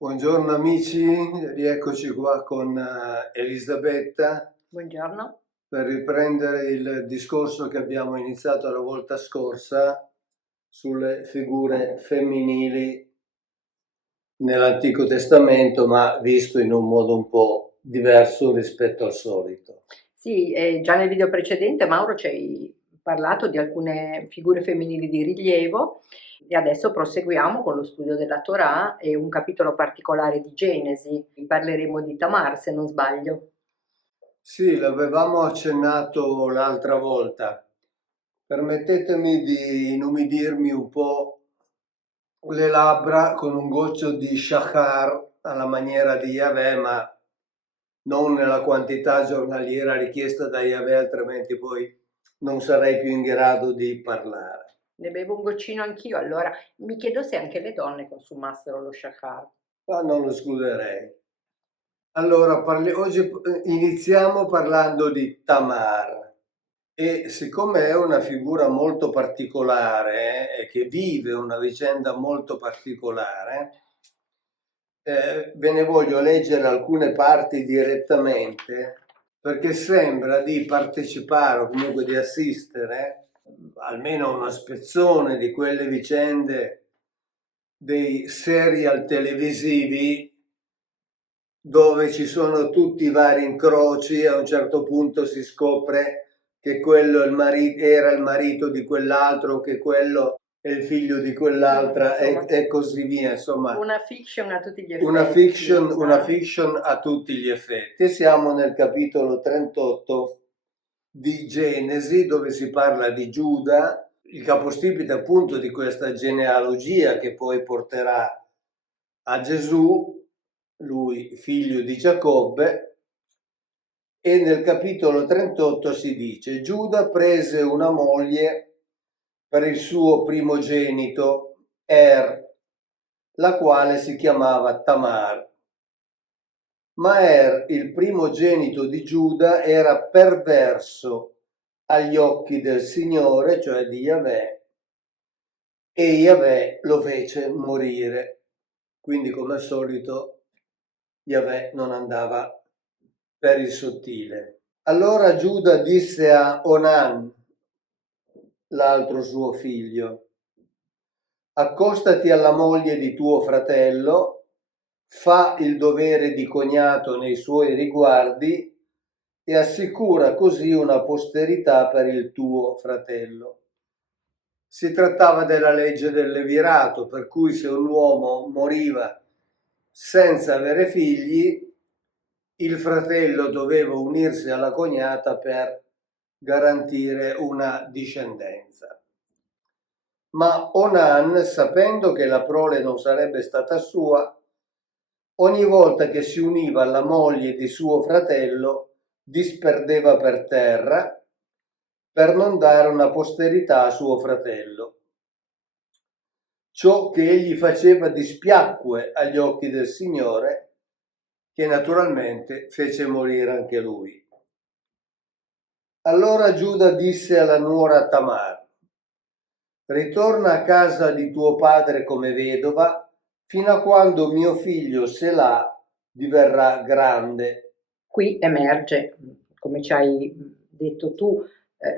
Buongiorno amici, rieccoci qua con Elisabetta Buongiorno. per riprendere il discorso che abbiamo iniziato la volta scorsa sulle figure femminili nell'Antico Testamento, ma visto in un modo un po' diverso rispetto al solito. Sì, già nel video precedente Mauro ci hai parlato di alcune figure femminili di rilievo e adesso proseguiamo con lo studio della Torah e un capitolo particolare di Genesi. Parleremo di Tamar, se non sbaglio. Sì, l'avevamo accennato l'altra volta. Permettetemi di inumidirmi un po' le labbra con un goccio di shachar alla maniera di Yahweh, ma non nella quantità giornaliera richiesta da Yahweh, altrimenti poi non sarei più in grado di parlare. Ne bevo un goccino anch'io, allora mi chiedo se anche le donne consumassero lo shachar. Ma non lo escluderei. Allora, oggi iniziamo parlando di Tamar e siccome è una figura molto particolare e che vive una vicenda molto particolare, ve ne voglio leggere alcune parti direttamente perché sembra di partecipare o comunque di assistere almeno a una spezzone di quelle vicende dei serial televisivi dove ci sono tutti i vari incroci e a un certo punto si scopre che quello era il marito di quell'altro, che quello è il figlio di quell'altra e così via, insomma. Una fiction a tutti gli effetti. Una fiction a tutti gli effetti. Siamo nel capitolo 38 di Genesi, dove si parla di Giuda, il capostipite appunto di questa genealogia che poi porterà a Gesù, lui figlio di Giacobbe, e nel capitolo 38 si dice: Giuda prese una moglie per il suo primogenito la quale si chiamava Tamar. Ma il primogenito di Giuda, era perverso agli occhi del Signore, cioè di Yahweh, e Yahweh lo fece morire. Quindi, come al solito, Yahweh non andava per il sottile. Allora Giuda disse a Onan, l'altro suo figlio: accostati alla moglie di tuo fratello, fa il dovere di cognato nei suoi riguardi e assicura così una posterità per il tuo fratello. Si trattava della legge del levirato, per cui se un uomo moriva senza avere figli, il fratello doveva unirsi alla cognata per garantire una discendenza. Ma Onan, sapendo che la prole non sarebbe stata sua, ogni volta che si univa alla moglie di suo fratello, disperdeva per terra per non dare una posterità a suo fratello. Ciò che egli faceva dispiacque agli occhi del Signore, che naturalmente fece morire anche lui. Allora Giuda disse alla nuora Tamar: ritorna a casa di tuo padre come vedova, fino a quando mio figlio Selà diverrà grande. Qui emerge, come ci hai detto tu,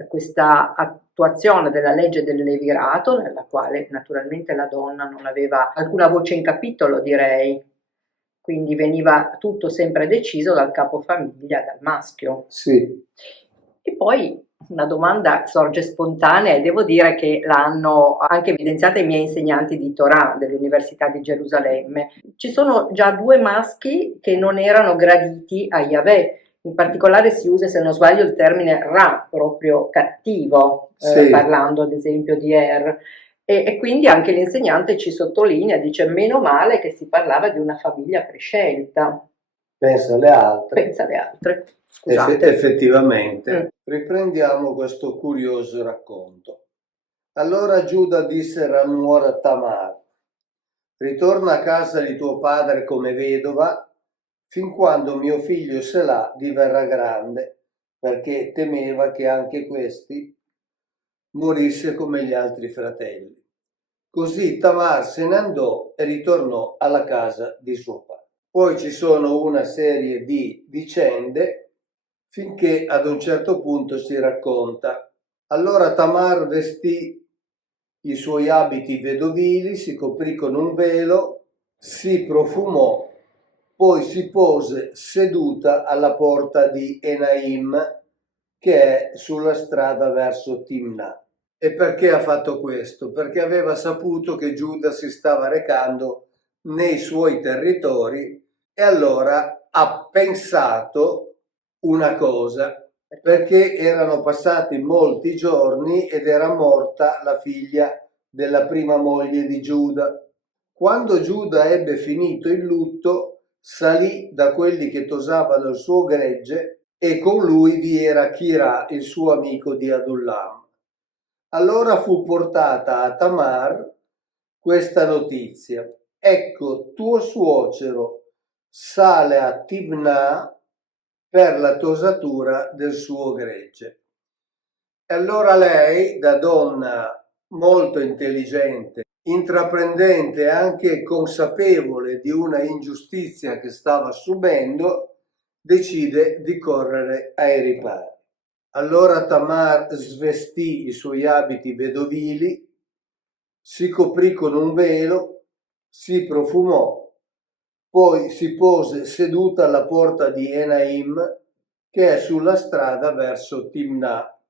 questa attuazione della legge del levirato, nella quale naturalmente la donna non aveva alcuna voce in capitolo, direi, quindi veniva tutto sempre deciso dal capofamiglia, dal maschio. Sì. E poi una domanda sorge spontanea e devo dire che l'hanno anche evidenziata i miei insegnanti di Torah dell'Università di Gerusalemme. Ci sono già due maschi che non erano graditi a Yahweh, in particolare si usa, se non sbaglio, il termine Ra, proprio cattivo, Sì. parlando ad esempio di e quindi anche l'insegnante ci sottolinea, dice meno male che si parlava di una famiglia prescelta. Pensa alle altre. Pensa alle altre. Scusate. Effettivamente. Riprendiamo questo curioso racconto. Allora Giuda disse alla nuora Tamar: ritorna a casa di tuo padre come vedova, fin quando mio figlio Selà diverrà grande, perché temeva che anche questi morisse come gli altri fratelli. Così Tamar se ne andò e ritornò alla casa di suo padre. Poi ci sono una serie di vicende finché ad un certo punto si racconta. Allora Tamar vestì i suoi abiti vedovili, si coprì con un velo, si profumò, poi si pose seduta alla porta di Enaim, che è sulla strada verso Timnah. E perché ha fatto questo? Perché aveva saputo che Giuda si stava recando nei suoi territori e allora ha pensato una cosa, perché erano passati molti giorni ed era morta la figlia della prima moglie di Giuda. Quando Giuda ebbe finito il lutto, salì da quelli che tosavano il suo gregge e con lui vi era Chirà, il suo amico di Adullam. Allora fu portata a Tamar questa notizia: ecco, tuo suocero sale a Timnah per la tosatura del suo gregge. E allora lei, da donna molto intelligente, intraprendente e anche consapevole di una ingiustizia che stava subendo, decide di correre ai ripari. Allora Tamar svestì i suoi abiti vedovili, si coprì con un velo, si profumò, poi si pose seduta alla porta di Enaim, che è sulla strada verso Timnah.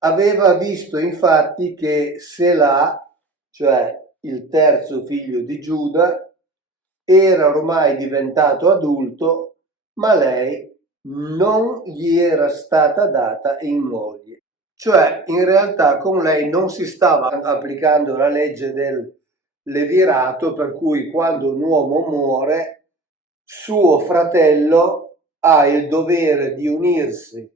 Aveva visto infatti che Selà, cioè il terzo figlio di Giuda, era ormai diventato adulto, ma lei non gli era stata data in moglie. Cioè, in realtà con lei non si stava applicando la legge del levirato, per cui quando un uomo muore, suo fratello ha il dovere di unirsi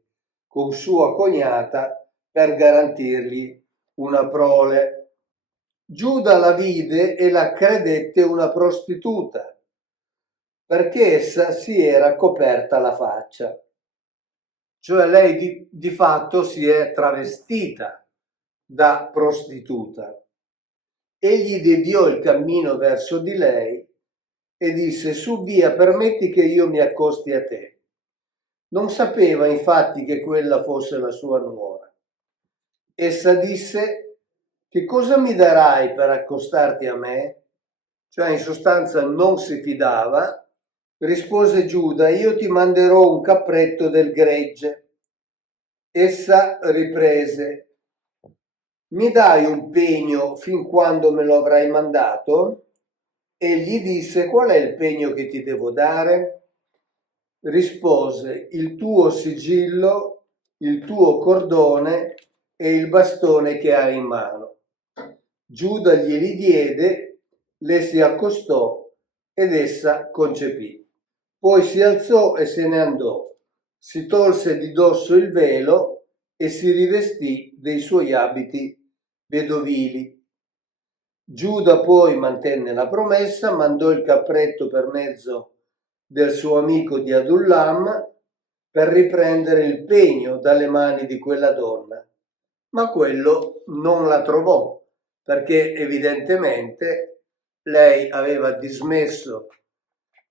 con sua cognata per garantirgli una prole. Giuda la vide e la credette una prostituta, perché essa si era coperta la faccia. Cioè lei di fatto si è travestita da prostituta. Egli deviò il cammino verso di lei e disse: su via, permetti che io mi accosti a te. Non sapeva infatti che quella fosse la sua nuora. Essa disse: che cosa mi darai per accostarti a me? Cioè in sostanza non si fidava. Rispose Giuda: io ti manderò un capretto del gregge. Essa riprese: mi dai un pegno fin quando me lo avrai mandato? E gli disse: qual è il pegno che ti devo dare? Rispose: il tuo sigillo, il tuo cordone e il bastone che hai in mano. Giuda glieli diede, le si accostò ed essa concepì. Poi si alzò e se ne andò, si tolse di dosso il velo e si rivestì dei suoi abiti vedovili. Giuda poi mantenne la promessa, mandò il capretto per mezzo del suo amico di Adullam per riprendere il pegno dalle mani di quella donna, ma quello non la trovò, perché evidentemente lei aveva dismesso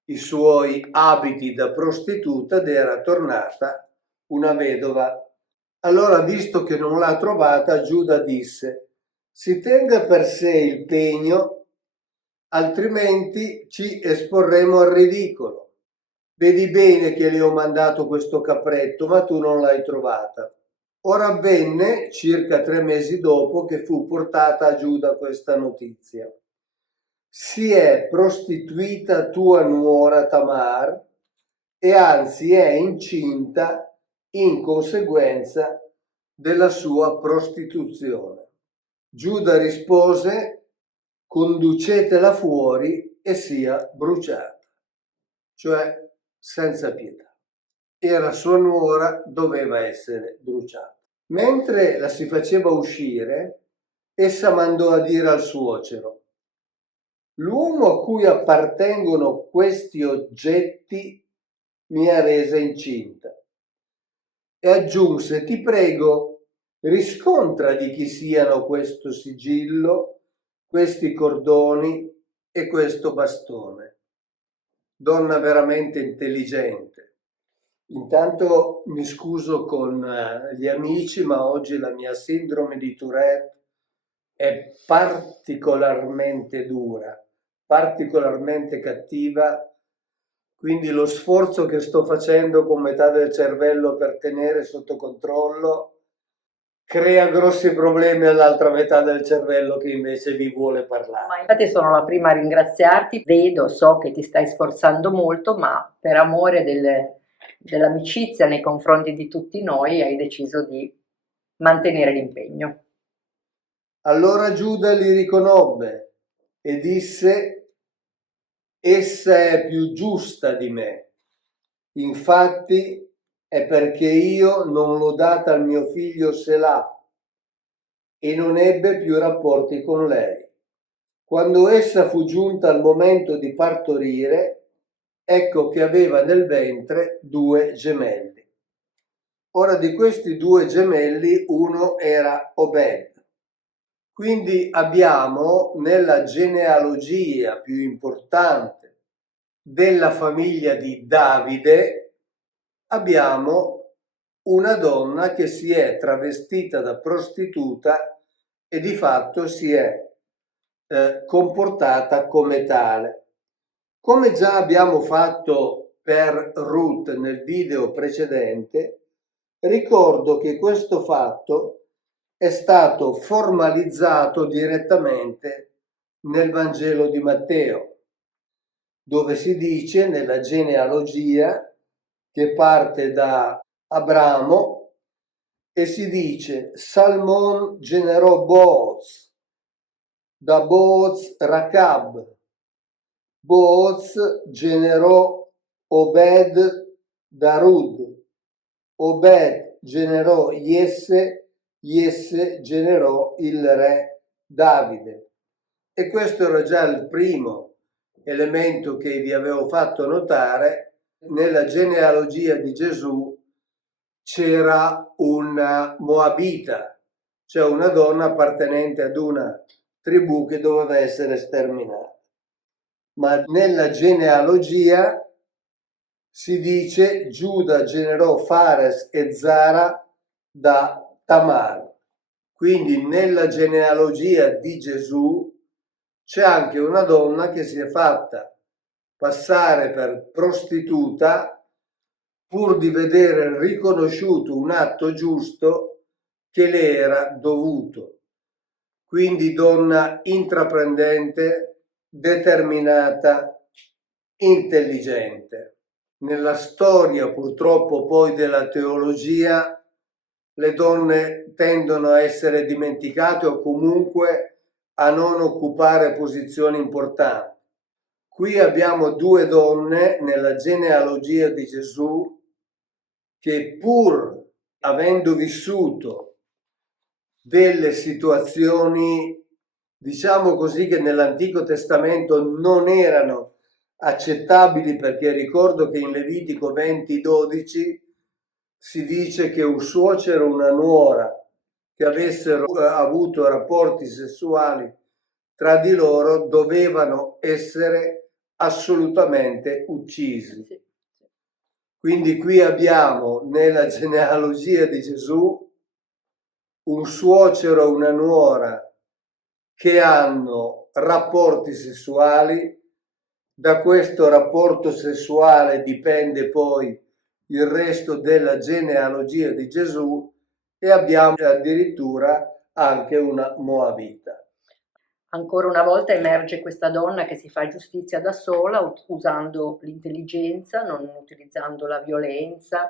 i suoi abiti da prostituta ed era tornata una vedova. Allora, visto che non l'ha trovata, Giuda disse: si tenga per sé il pegno, altrimenti ci esporremo al ridicolo. Vedi bene che le ho mandato questo capretto, ma tu non l'hai trovata. Ora avvenne, circa 3 mesi dopo, che fu portata a Giuda questa notizia: si è prostituita tua nuora Tamar e anzi è incinta in conseguenza della sua prostituzione. Giuda rispose: conducetela fuori e sia bruciata, cioè senza pietà. Era sua nuora, doveva essere bruciata. Mentre la si faceva uscire, essa mandò a dire al suocero: l'uomo a cui appartengono questi oggetti mi ha resa incinta. E aggiunse: ti prego, riscontra di chi siano questo sigillo, questi cordoni e questo bastone. Donna veramente intelligente. Intanto mi scuso con gli amici, ma oggi la mia sindrome di Tourette è particolarmente dura, particolarmente cattiva, quindi lo sforzo che sto facendo con metà del cervello per tenere sotto controllo crea grossi problemi all'altra metà del cervello che invece vi vuole Ma parlare. infatti sono la prima a ringraziarti, vedo, so che ti stai sforzando molto, ma per amore dell'amicizia nei confronti di tutti noi hai deciso di mantenere l'impegno. Allora Giuda li riconobbe e disse: essa è più giusta di me. Infatti è perché io non l'ho data al mio figlio Selà e non ebbe più rapporti con lei. Quando essa fu giunta al momento di partorire, ecco che aveva nel ventre 2 gemelli. Ora di questi 2 gemelli uno era Obed. Quindi abbiamo nella genealogia più importante della famiglia di Davide, abbiamo una donna che si è travestita da prostituta e di fatto si è comportata come tale. Come già abbiamo fatto per Ruth nel video precedente, ricordo che questo fatto è stato formalizzato direttamente nel Vangelo di Matteo, dove si dice nella genealogia che parte da Abramo e si dice Salmon generò Booz, da Booz Racab, Booz generò Obed da Rud, Obed generò Jesse, Jesse generò il re Davide. E questo era già il primo elemento che vi avevo fatto notare. Nella genealogia di Gesù c'era una Moabita, cioè una donna appartenente ad una tribù che doveva essere sterminata. Ma nella genealogia si dice Giuda generò Fares e Zara da Tamar. Quindi nella genealogia di Gesù c'è anche una donna che si è fatta passare per prostituta pur di vedere riconosciuto un atto giusto che le era dovuto. Quindi donna intraprendente, determinata, intelligente. Nella storia purtroppo poi della teologia le donne tendono a essere dimenticate o comunque a non occupare posizioni importanti. Qui abbiamo 2 donne nella genealogia di Gesù che pur avendo vissuto delle situazioni, diciamo così, che nell'Antico Testamento non erano accettabili, perché ricordo che in Levitico 20:12 si dice che un suocero e una nuora che avessero avuto rapporti sessuali tra di loro dovevano essere assolutamente uccisi. Quindi qui abbiamo nella genealogia di Gesù un suocero e una nuora che hanno rapporti sessuali. Da questo rapporto sessuale dipende poi il resto della genealogia di Gesù e abbiamo addirittura anche una Moabita. Ancora una volta emerge questa donna che si fa giustizia da sola usando l'intelligenza, non utilizzando la violenza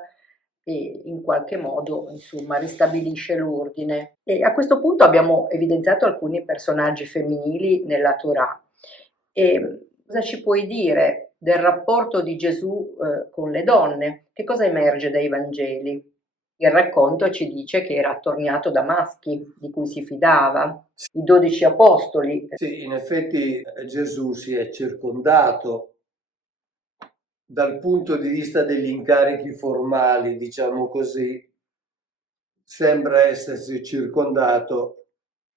e in qualche modo, insomma, ristabilisce l'ordine. E a questo punto abbiamo evidenziato alcuni personaggi femminili nella Torah. E cosa ci puoi dire del rapporto di Gesù con le donne? Che cosa emerge dai Vangeli? Il racconto ci dice che era attorniato da maschi di cui si fidava, i 12 apostoli. Sì, in effetti Gesù si è circondato dal punto di vista degli incarichi formali, diciamo così, sembra essersi circondato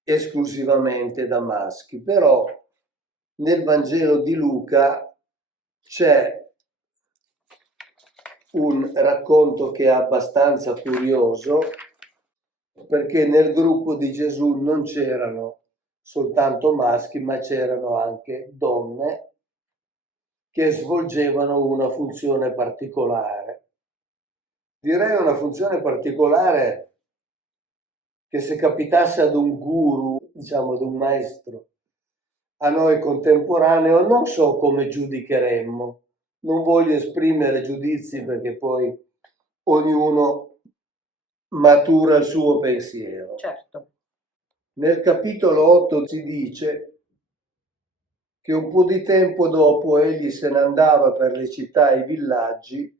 esclusivamente da maschi, però nel Vangelo di Luca c'è un racconto che è abbastanza curioso, perché nel gruppo di Gesù non c'erano soltanto maschi, ma c'erano anche donne che svolgevano una funzione particolare. Direi una funzione particolare che se capitasse ad un guru, diciamo ad un maestro, a noi contemporaneo, non so come giudicheremmo. Non voglio esprimere giudizi perché poi ognuno matura il suo pensiero. Certo. Nel capitolo 8 si dice che un po' di tempo dopo egli se ne andava per le città e i villaggi,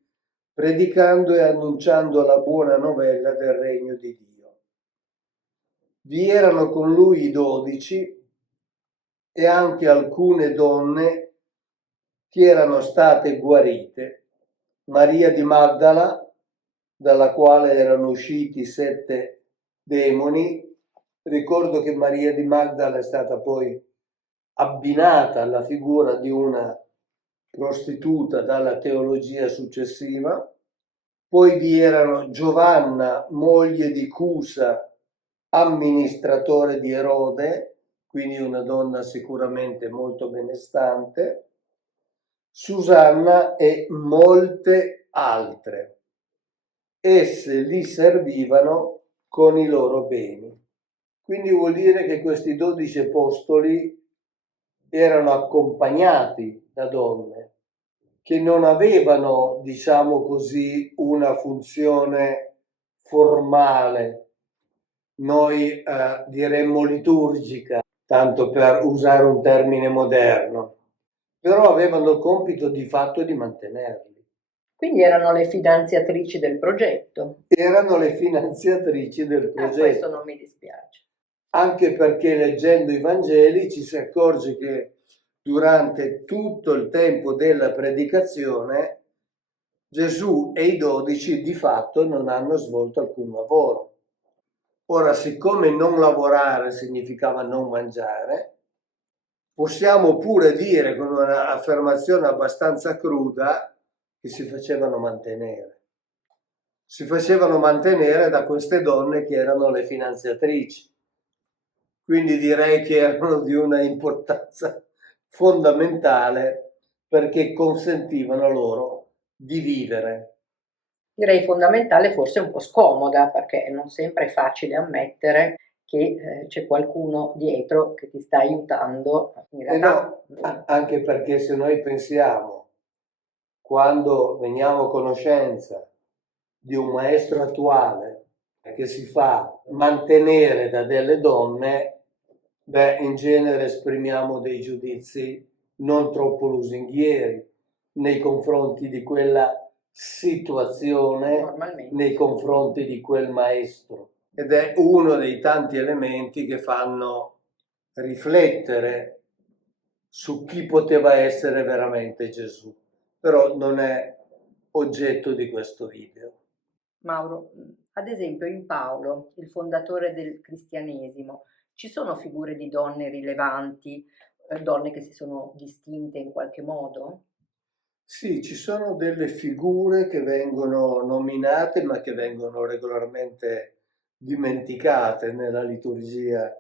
predicando e annunciando la buona novella del regno di Dio. Vi erano con lui i 12 e anche alcune donne che erano state guarite. Maria di Magdala, dalla quale erano usciti 7 demoni. Ricordo che Maria di Magdala è stata poi abbinata alla figura di una prostituta dalla teologia successiva. Poi vi erano Giovanna, moglie di Cusa, amministratore di Erode, quindi una donna sicuramente molto benestante, Susanna e molte altre. Esse li servivano con i loro beni. Quindi vuol dire che questi 12 apostoli erano accompagnati da donne che non avevano, diciamo così, una funzione formale, noi diremmo liturgica, tanto per usare un termine moderno, però avevano il compito di fatto di mantenerli. Quindi erano le finanziatrici del progetto. Erano le finanziatrici del progetto. Questo non mi dispiace. Anche perché leggendo i Vangeli ci si accorge che durante tutto il tempo della predicazione Gesù e i 12 di fatto non hanno svolto alcun lavoro. Ora, siccome non lavorare significava non mangiare, possiamo pure dire con un'affermazione abbastanza cruda che si facevano mantenere. Si facevano mantenere da queste donne che erano le finanziatrici. Quindi direi che erano di una importanza fondamentale perché consentivano loro di vivere. Direi fondamentale, forse un po' scomoda, perché non sempre è facile ammettere che c'è qualcuno dietro che ti sta aiutando. In realtà, no, anche perché se noi pensiamo, quando veniamo a conoscenza di un maestro attuale che si fa mantenere da delle donne, in genere esprimiamo dei giudizi non troppo lusinghieri nei confronti di quella situazione, nei confronti di quel maestro. Ed è uno dei tanti elementi che fanno riflettere su chi poteva essere veramente Gesù. Però non è oggetto di questo video. Mauro, ad esempio in Paolo, il fondatore del cristianesimo, ci sono figure di donne rilevanti, donne che si sono distinte in qualche modo? Sì, ci sono delle figure che vengono nominate ma che vengono regolarmente dimenticate nella liturgia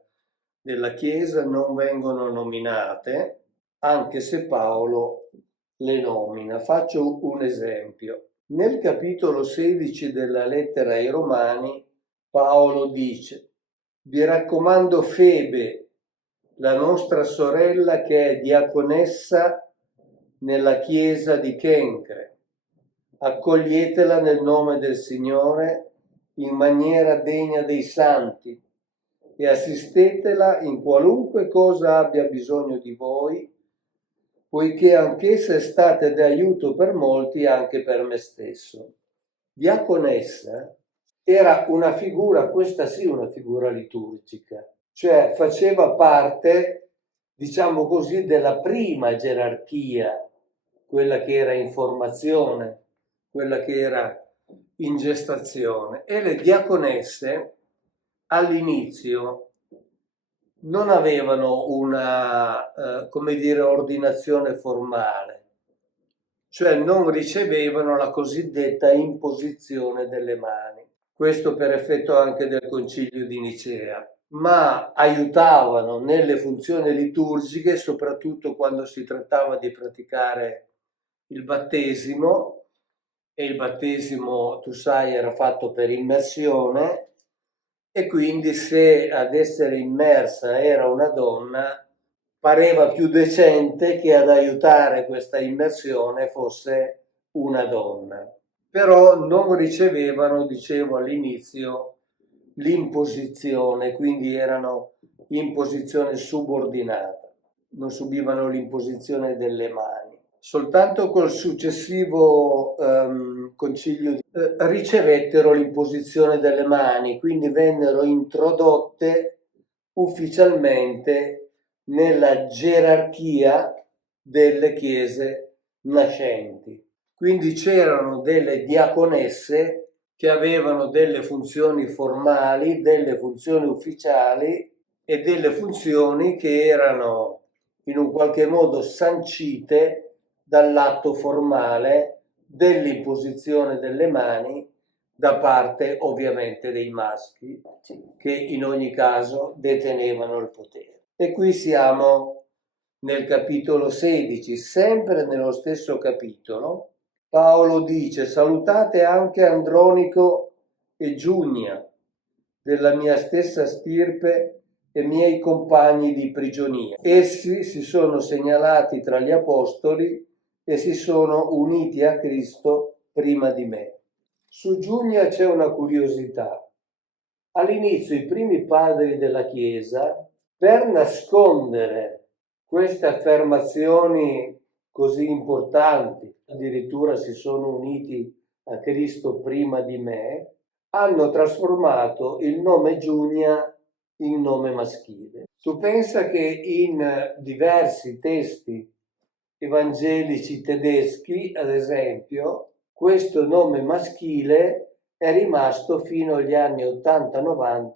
della Chiesa, non vengono nominate, anche se Paolo le nomina. Faccio un esempio. Nel capitolo 16 della lettera ai Romani, Paolo dice: vi raccomando Febe, la nostra sorella che è diaconessa nella chiesa di Kencre. Accoglietela nel nome del Signore in maniera degna dei santi e assistetela in qualunque cosa abbia bisogno di voi, poiché anch'essa è stata d'aiuto per molti, anche per me stesso. Diaconessa era una figura, questa sì, una figura liturgica, cioè faceva parte, diciamo così, della prima gerarchia, quella che era in formazione, quella che era in gestazione. E le diaconesse all'inizio non avevano una, come dire, ordinazione formale, cioè non ricevevano la cosiddetta imposizione delle mani. Questo per effetto anche del Concilio di Nicea, ma aiutavano nelle funzioni liturgiche, soprattutto quando si trattava di praticare il battesimo, e il battesimo, tu sai, era fatto per immersione, e quindi se ad essere immersa era una donna, pareva più decente che ad aiutare questa immersione fosse una donna. Però non ricevevano, dicevo all'inizio, l'imposizione, quindi erano in posizione subordinata, non subivano l'imposizione delle mani. Soltanto col successivo concilio ricevettero l'imposizione delle mani, quindi vennero introdotte ufficialmente nella gerarchia delle chiese nascenti. Quindi c'erano delle diaconesse che avevano delle funzioni formali, delle funzioni ufficiali e delle funzioni che erano in un qualche modo sancite dall'atto formale dell'imposizione delle mani da parte ovviamente dei maschi, che in ogni caso detenevano il potere. E qui siamo nel capitolo 16, sempre nello stesso capitolo. Paolo dice: salutate anche Andronico e Giunia, della mia stessa stirpe e miei compagni di prigionia. Essi si sono segnalati tra gli apostoli e si sono uniti a Cristo prima di me. Su Giunia c'è una curiosità. All'inizio i primi padri della Chiesa, per nascondere queste affermazioni così importanti, addirittura si sono uniti a Cristo prima di me, hanno trasformato il nome Giunia in nome maschile. Tu pensa che in diversi testi evangelici tedeschi, ad esempio, questo nome maschile è rimasto fino agli anni 80-90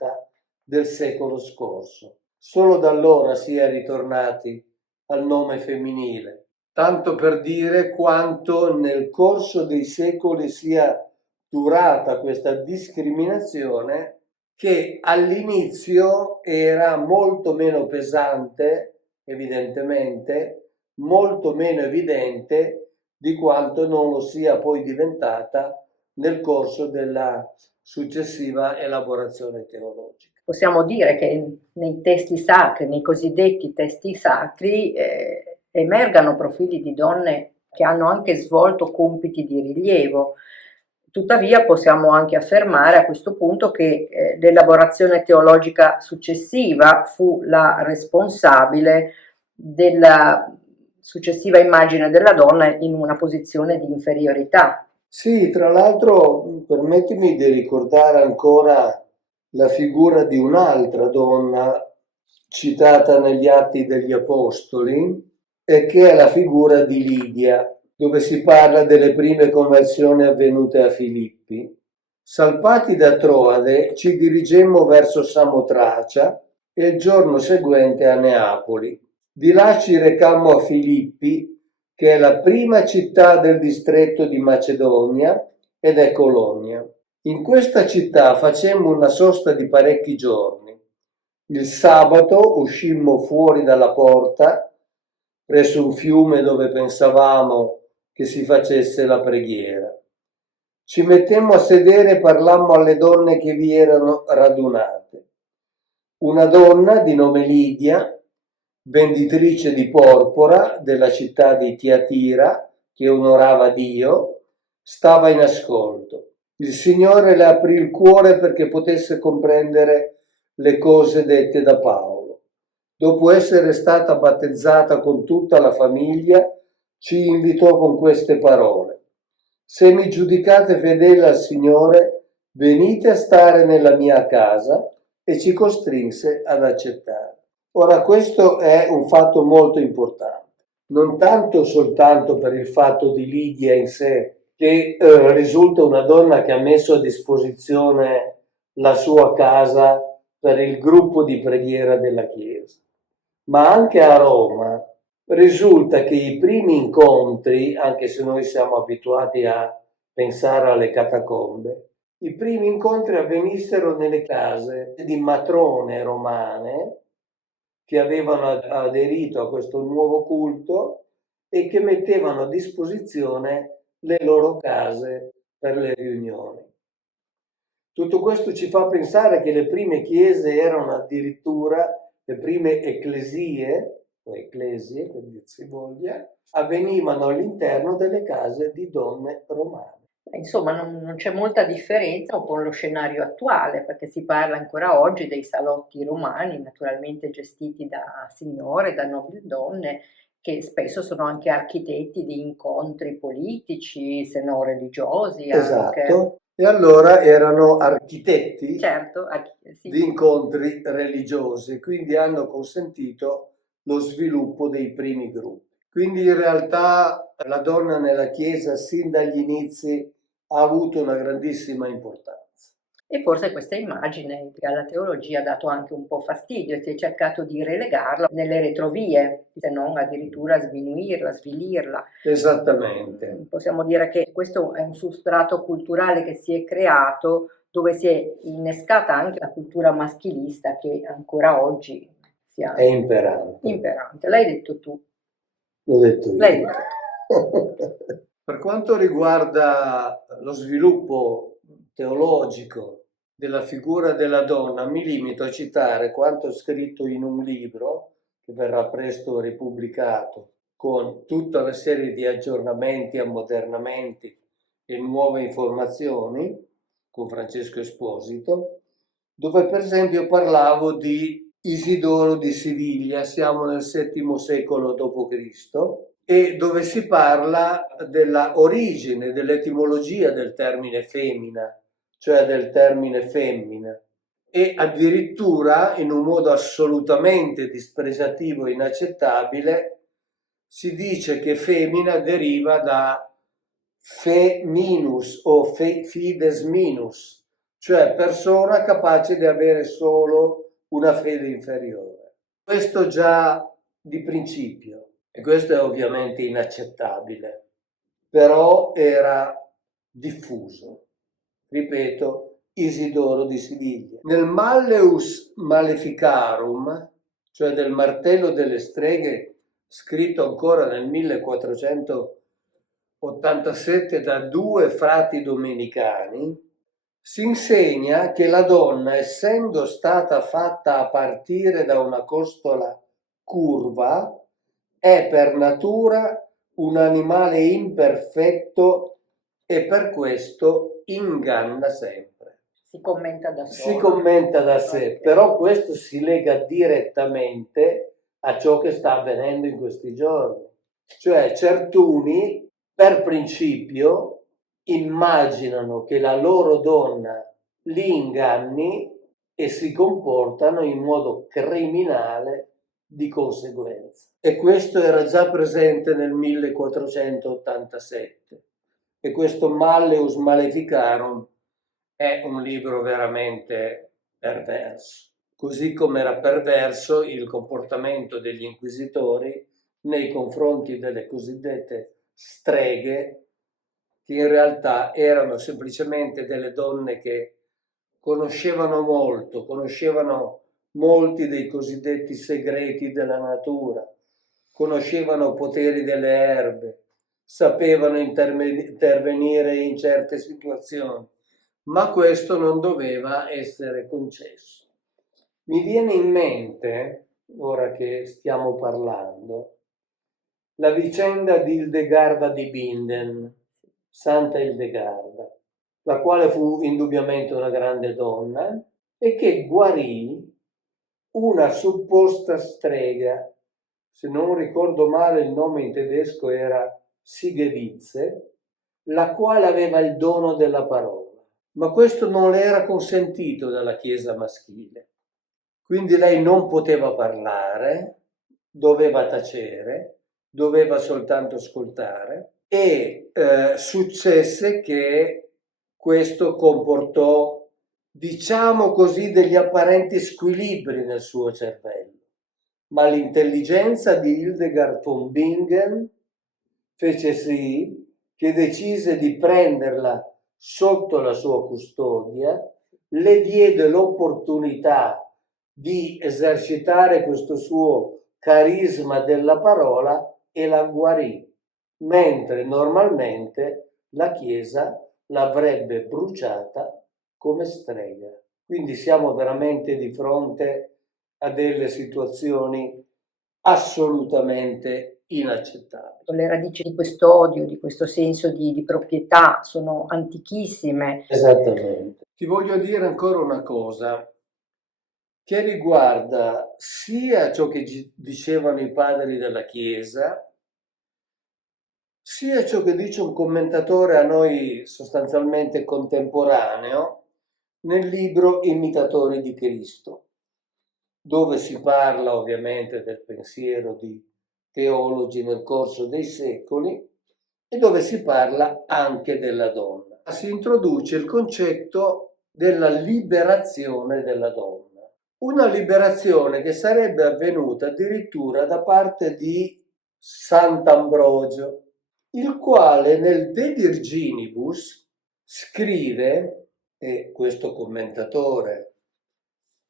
del secolo scorso. Solo da allora si è ritornati al nome femminile. Tanto per dire quanto nel corso dei secoli sia durata questa discriminazione, che all'inizio era molto meno pesante, evidentemente, molto meno evidente di quanto non lo sia poi diventata nel corso della successiva elaborazione teologica. Possiamo dire che nei testi sacri, nei cosiddetti testi sacri, emergano profili di donne che hanno anche svolto compiti di rilievo. Tuttavia possiamo anche affermare a questo punto che l'elaborazione teologica successiva fu la responsabile della successiva immagine della donna in una posizione di inferiorità. Sì, tra l'altro permettimi di ricordare ancora la figura di un'altra donna citata negli Atti degli Apostoli, e che è la figura di Lidia, dove si parla delle prime conversioni avvenute a Filippi. Salpati da Troade ci dirigemmo verso Samotracia e il giorno seguente a Neapoli. Di là ci recammo a Filippi, che è la prima città del distretto di Macedonia ed è colonia. In questa città facemmo una sosta di parecchi giorni. Il sabato uscimmo fuori dalla porta, presso un fiume dove pensavamo che si facesse la preghiera. Ci mettemmo a sedere e parlammo alle donne che vi erano radunate. Una donna di nome Lidia, venditrice di porpora della città di Tiatira, che onorava Dio, stava in ascolto. Il Signore le aprì il cuore perché potesse comprendere le cose dette da Paolo. Dopo essere stata battezzata con tutta la famiglia, ci invitò con queste parole: se mi giudicate fedele al Signore, venite a stare nella mia casa, e ci costrinse ad accettare. Ora, questo è un fatto molto importante, non tanto soltanto per il fatto di Lidia in sé, che risulta una donna che ha messo a disposizione la sua casa per il gruppo di preghiera della Chiesa, ma anche a Roma risulta che i primi incontri, anche se noi siamo abituati a pensare alle catacombe, i primi incontri avvenissero nelle case di matrone romane che avevano aderito a questo nuovo culto e che mettevano a disposizione le loro case per le riunioni. Tutto questo ci fa pensare che le prime chiese erano addirittura le prime ecclesie, o ecclesie, che dir si voglia, avvenivano all'interno delle case di donne romane. Insomma, non c'è molta differenza con lo scenario attuale, perché si parla ancora oggi dei salotti romani, naturalmente gestiti da signore, da nobili donne, che spesso sono anche architetti di incontri politici, se non religiosi anche. Esatto. E allora erano architetti Certo, sì. di incontri religiosi, quindi hanno consentito lo sviluppo dei primi gruppi. Quindi in realtà la donna nella Chiesa sin dagli inizi ha avuto una grandissima importanza. E forse questa immagine alla teologia ha dato anche un po' fastidio e si è cercato di relegarla nelle retrovie, se non addirittura sminuirla, svilirla. Esattamente. Possiamo dire che questo è un substrato culturale che si è creato, dove si è innescata anche la cultura maschilista che ancora oggi È imperante. imperante. L'hai detto tu. L'ho detto io. L'hai detto tu. Per quanto riguarda lo sviluppo teologico della figura della donna, mi limito a citare quanto scritto in un libro che verrà presto ripubblicato con tutta una serie di aggiornamenti, ammodernamenti e nuove informazioni con Francesco Esposito, dove per esempio parlavo di Isidoro di Siviglia, siamo nel VII secolo d.C., e dove si parla della origine, dell'etimologia del termine femmina, cioè del termine femmina, e addirittura in un modo assolutamente dispregiativo e inaccettabile si dice che femmina deriva da fe minus o fides minus, cioè persona capace di avere solo una fede inferiore. Questo già di principio. E questo è ovviamente inaccettabile, però era diffuso. Ripeto, Isidoro di Siviglia. Nel Malleus Maleficarum, cioè del martello delle streghe, scritto ancora nel 1487 da due frati domenicani, si insegna che la donna, essendo stata fatta a partire da una costola curva, è per natura un animale imperfetto e per questo inganna sempre. Si commenta da Si commenta da sé, però questo si lega direttamente a ciò che sta avvenendo in questi giorni. Cioè certuni, per principio, immaginano che la loro donna li inganni e si comportano in modo criminale di conseguenza. E questo era già presente nel 1487. E questo Malleus Maleficarum è un libro veramente perverso. Così come era perverso il comportamento degli inquisitori nei confronti delle cosiddette streghe, che in realtà erano semplicemente delle donne che conoscevano molti dei cosiddetti segreti della natura, conoscevano i poteri delle erbe, sapevano intervenire in certe situazioni, ma questo non doveva essere concesso. Mi viene in mente, ora che stiamo parlando, la vicenda di Hildegarda di Bingen, Santa Hildegarda, la quale fu indubbiamente una grande donna e che guarì una supposta strega, se non ricordo male il nome in tedesco era Sigewitze, la quale aveva il dono della parola, ma questo non le era consentito dalla Chiesa maschile. Quindi lei non poteva parlare, doveva tacere, doveva soltanto ascoltare e successe che questo comportò, diciamo così, degli apparenti squilibri nel suo cervello. ma l'intelligenza di Hildegard von Bingen fece sì che decise di prenderla sotto la sua custodia, le diede l'opportunità di esercitare questo suo carisma della parola e la guarì, mentre normalmente la Chiesa l'avrebbe bruciata come strega. Quindi siamo veramente di fronte a delle situazioni assolutamente inaccettabili. Le radici di questo odio, di questo senso di proprietà sono antichissime. Esattamente. Ti voglio dire ancora una cosa che riguarda sia ciò che dicevano i padri della Chiesa, sia ciò che dice un commentatore a noi sostanzialmente contemporaneo nel libro Imitatori di Cristo, dove si parla ovviamente del pensiero di teologi nel corso dei secoli e dove si parla anche della donna. Si introduce il concetto della liberazione della donna, una liberazione che sarebbe avvenuta addirittura da parte di Sant'Ambrogio, il quale nel De Virginibus scrive, e questo commentatore,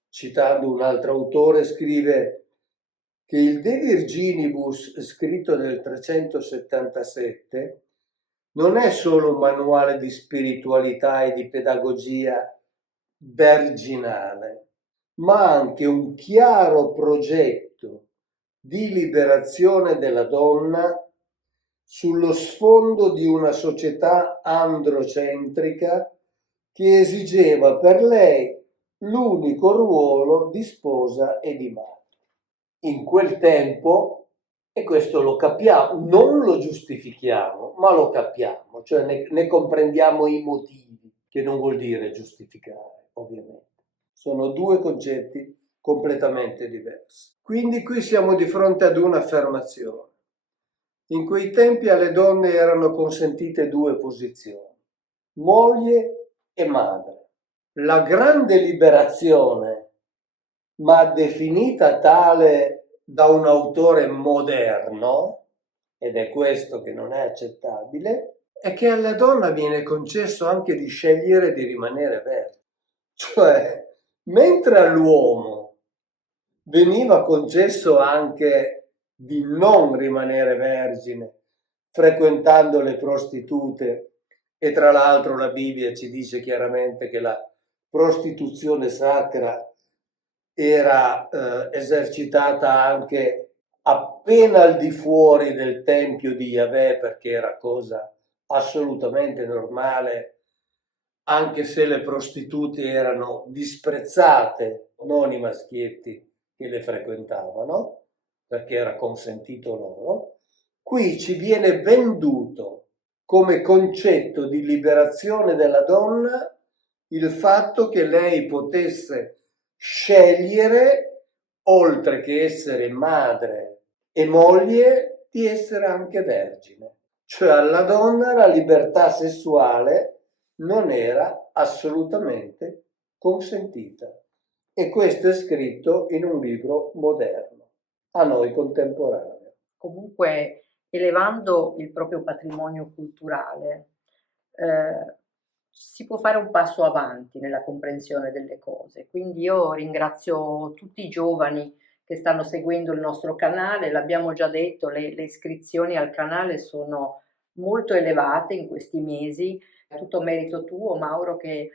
citando un altro autore, scrive che il De Virginibus, scritto nel 377, non è solo un manuale di spiritualità e di pedagogia virginale, ma anche un chiaro progetto di liberazione della donna sullo sfondo di una società androcentrica che esigeva per lei l'unico ruolo di sposa e di madre. In quel tempo, e questo lo capiamo, non lo giustifichiamo, ma lo capiamo, cioè ne comprendiamo i motivi, che non vuol dire giustificare, ovviamente. Sono due concetti completamente diversi. Quindi qui siamo di fronte ad un'affermazione. In quei tempi alle donne erano consentite due posizioni, moglie e madre. La grande liberazione, ma definita tale da un autore moderno, ed è questo che non è accettabile, è che alla donna viene concesso anche di scegliere di rimanere vergine. Cioè, mentre all'uomo veniva concesso anche di non rimanere vergine frequentando le prostitute, e tra l'altro la Bibbia ci dice chiaramente che la prostituzione sacra era esercitata anche appena al di fuori del tempio di Yahweh, perché era cosa assolutamente normale, anche se le prostitute erano disprezzate, non i maschietti che le frequentavano, perché era consentito loro. Qui ci viene venduto come concetto di liberazione della donna il fatto che lei potesse scegliere, oltre che essere madre e moglie, di essere anche vergine. Cioè alla donna la libertà sessuale non era assolutamente consentita. E questo è scritto in un libro moderno, a noi contemporaneo. Comunque, elevando il proprio patrimonio culturale, si può fare un passo avanti nella comprensione delle cose. Quindi io ringrazio tutti i giovani che stanno seguendo il nostro canale, l'abbiamo già detto, le iscrizioni al canale sono molto elevate in questi mesi, è tutto merito tuo, Mauro, che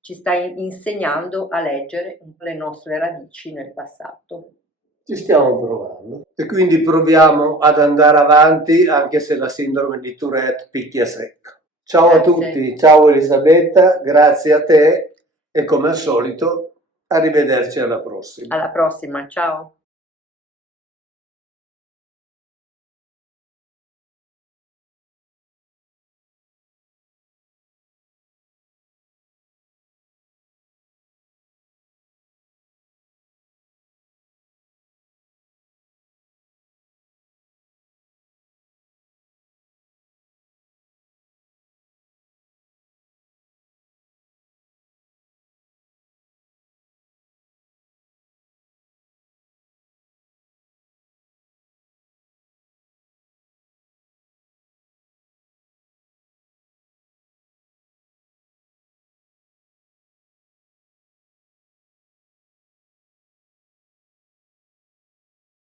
ci stai insegnando a leggere le nostre radici nel passato. Ci stiamo provando e quindi proviamo ad andare avanti anche se la sindrome di Tourette picchia secco. Ciao a tutti, ciao Elisabetta, grazie a te e come al solito arrivederci alla prossima. Alla prossima, ciao.